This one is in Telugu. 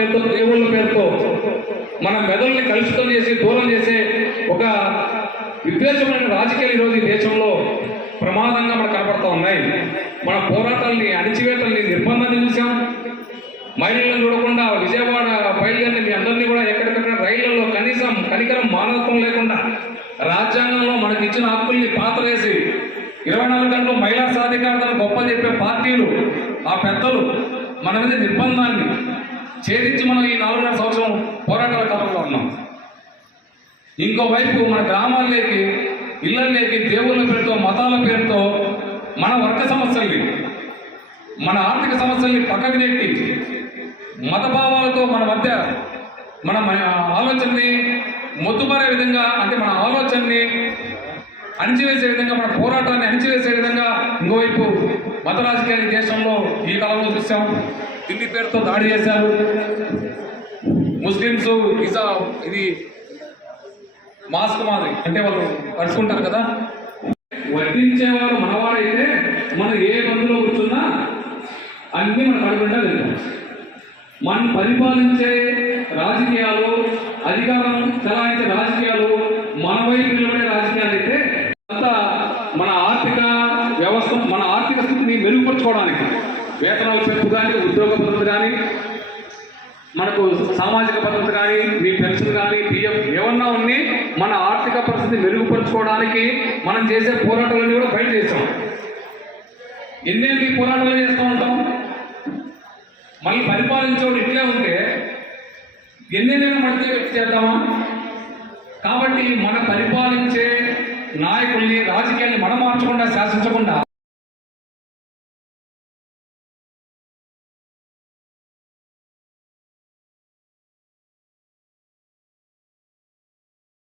పేరుతో దేవుళ్ళ పేరుతో మన మెదల్ని కలుషితం చేసి దూరం చేసే ఒక విద్వేషమైన రాజకీయాలు ఈరోజు ఈ దేశంలో ప్రమాదంగా మనకు కనపడుతూ ఉన్నాయి. మన పోరాటాలని, అణిచివేతల్ని, నిర్బంధాన్ని చూసాం. మహిళలను చూడకుండా విజయవాడ బయలుదేరిన మీ అందరినీ కూడా ఎక్కడికక్కడ రైళ్లలో కనీసం కనికరం మానవత్వం లేకుండా రాజ్యాంగంలో మనకి ఇచ్చిన హక్కుల్ని పాతరేసి 24 గంటలు మహిళా సాధికారతను గొప్ప చెప్పే పార్టీలు, ఆ పెద్దలు మన మీద నిర్బంధాన్ని ఛేదించి మనం ఈ 4.5 సంవత్సరం పోరాటాల కాలంలో ఉన్నాం. ఇంకోవైపు మన గ్రామాల్లోకి, ఇళ్లలోకి దేవుళ్ళ పేరుతో, మతాల పేరుతో మన వర్గ సమస్యల్ని, మన ఆర్థిక సమస్యల్ని పక్కకు నెట్టి మత భావాలతో మన మధ్య మన ఆలోచనని మొద్దుపరే విధంగా, అంటే మన ఆలోచనని అణిచివేసే విధంగా, మన పోరాటాన్ని అణిచివేసే విధంగా ఇంకోవైపు మత రాజకీయాలు దేశంలో ఈ కాలంలో చూసాం. హిందీ పేరుతో దాడి చేశారు. ముస్లిమ్స్ ఇది మాస్క్ మాదిరి, అంటే వాళ్ళు కలుసుకుంటారు కదా, వడ్డించేవారు మనవాడైతే మనం ఏ బంధులో కూర్చున్నా అన్నీ మన కడుపుంటా లేదు. మనం పరిపాలించే రాజకీయాలు, అధికారం చలాయించే రాజకీయాలు, మన వైపు నిలబడే రాజకీయాలు అయితే అంతా మన ఆర్థిక వ్యవస్థ, మన ఆర్థిక స్థితిని మెరుగుపరచుకోవడానికి, వేతనాల పెంపు కానీ, ఉద్యోగ భద్రత కానీ, మనకు సామాజిక భద్రత కానీ, మీ పెన్షన్ కానీ, పిఎఫ్ ఏమన్నా ఉన్ని మన ఆర్థిక పరిస్థితి మెరుగుపరచుకోవడానికి మనం చేసే పోరాటాలన్నీ కూడా బయట చేస్తాం. ఎన్నేళ్ళకి పోరాటాలు చేస్తూ ఉంటాం. మళ్ళీ పరిపాలించేవాడు ఇట్లే ఉంటే ఎన్నేళ్ళైనా మడితే వ్యక్తి చేద్దామా? కాబట్టి మన పరిపాలించే నాయకుల్ని, రాజకీయాన్ని మనం మార్చకుండా, శాసించకుండా